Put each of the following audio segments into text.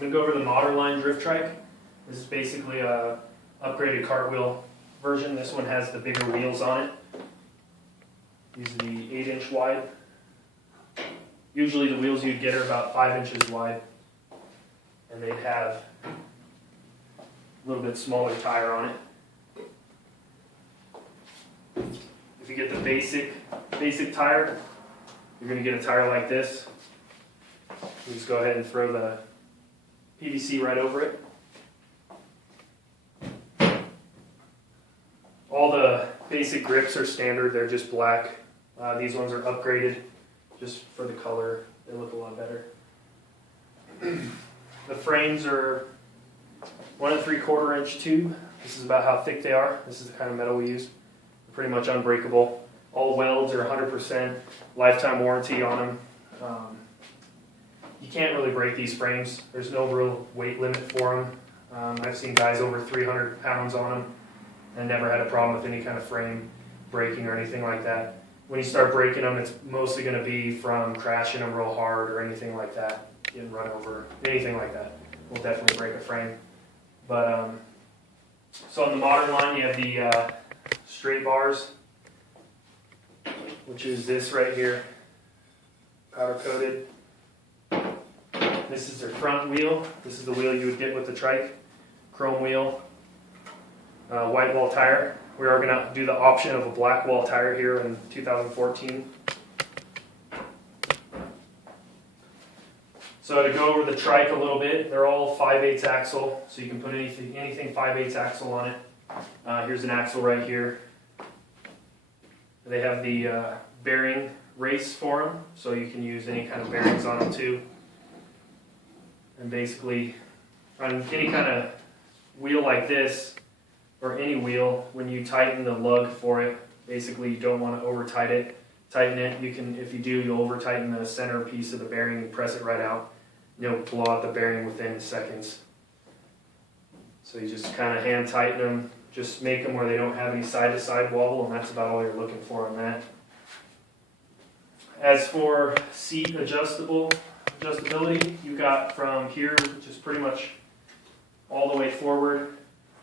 I'm going to go over the modernline drift trike. This is basically a upgraded cartwheel version. This one has the bigger wheels on it. These are the 8-inch wide. Usually the wheels you'd get are about 5 inches wide, and they'd have a little bit smaller tire on it. If you get the basic tire, you're going to get a tire like this. You just go ahead and throw the PVC right over it. All the basic grips are standard, they're just black. These ones are upgraded just for the color, they look a lot better. The frames are 1 3/4 inch tube. This is about how thick they are. This is the kind of metal we use. They're pretty much unbreakable. All welds are 100%, lifetime warranty on them. You can't really break these frames. There's no real weight limit for them. I've seen guys over 300 pounds on them and never had a problem with any kind of frame breaking or anything like that. When you start breaking them, it's mostly going to be from crashing them real hard or anything like that, getting run over, anything like that will definitely break a frame. But so on the modern line, you have the straight bars, which is this right here, powder coated. This is their front wheel. This is the wheel you would get with the trike, chrome wheel, white wall tire. We are going to do the option of a black wall tire here in 2014. So to go over the trike a little bit, they're all 5/8 axle, so you can put anything 5/8 axle on it. Here's an axle right here. They have the bearing race for them, so you can use any kind of bearings on them too. And basically, on any kind of wheel like this, or any wheel, when you tighten the lug for it, basically you don't want to over tighten it. You can, if you do, you'll over tighten the center piece of the bearing and press it right out. You'll blow out the bearing within seconds. So you just kind of hand tighten them, just make them where they don't have any side-to-side wobble, and that's about all you're looking for on that. As for seat adjustability, you got from here, which is pretty much all the way forward,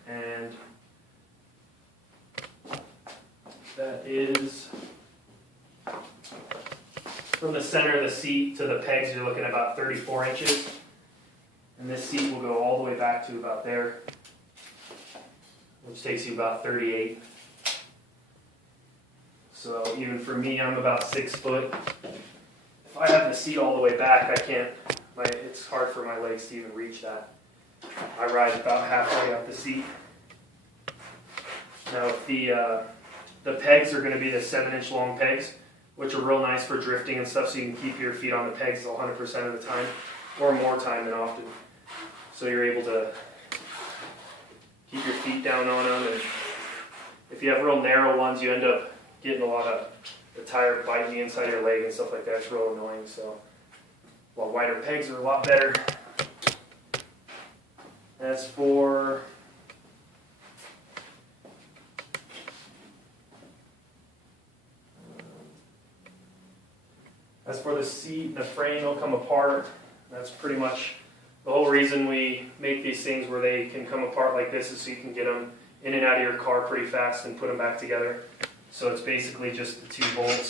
and that is from the center of the seat to the pegs, you're looking at about 34 inches. And this seat will go all the way back to about there, which takes you about 38. So even for me, I'm about 6 foot. If I have the seat all the way back, it's hard for my legs to even reach that. I ride about halfway up the seat. Now the pegs are going to be the 7-inch long pegs, which are real nice for drifting and stuff, so you can keep your feet on the pegs 100% of the time, or more time than often. So you're able to keep your feet down on them, and if you have real narrow ones, you end up getting a lot of the tire biting the inside of your leg and stuff like that. It's real annoying, so while wider pegs are a lot better. As for the seat and the frame, they'll come apart. That's pretty much the whole reason we make these things where they can come apart like this, is so you can get them in and out of your car pretty fast and put them back together. So it's basically just the 2 bolts.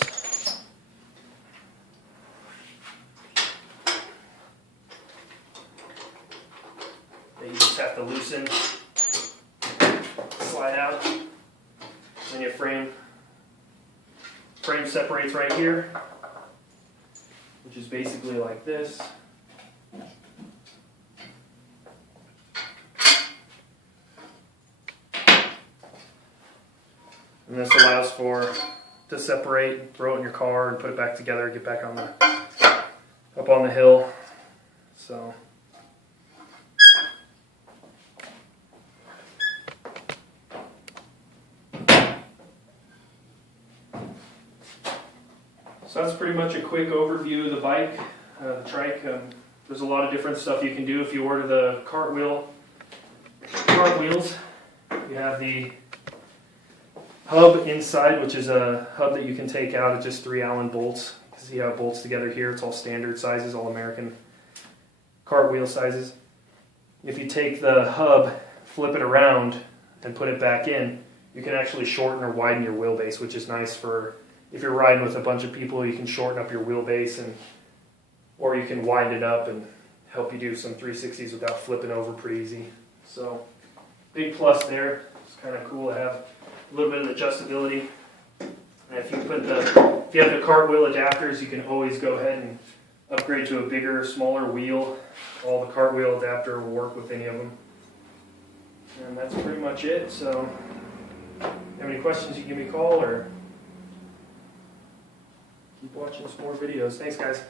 That you just have to loosen, slide out, and your frame separates right here, which is basically like this. And this allows to separate, throw it in your car, and put it back together, get back up on the hill. So that's pretty much a quick overview of the bike, the trike. There's a lot of different stuff you can do if you order the cartwheels. You have the hub inside, which is a hub that you can take out at just 3 Allen bolts. You can see how it bolts together here. It's all standard sizes, all American cartwheel sizes. if you take the hub, flip it around, and put it back in, you can actually shorten or widen your wheelbase, which is nice for if you're riding with a bunch of people. You can shorten up your wheelbase, or you can widen it up and help you do some 360s without flipping over pretty easy. So big plus there. It's kind of cool to have a little bit of adjustability. And if you have the cartwheel adapters, you can always go ahead and upgrade to a bigger, smaller wheel. All the cartwheel adapter will work with any of them. And that's pretty much it. So if you have any questions, you can give me a call or keep watching some more videos. Thanks, guys.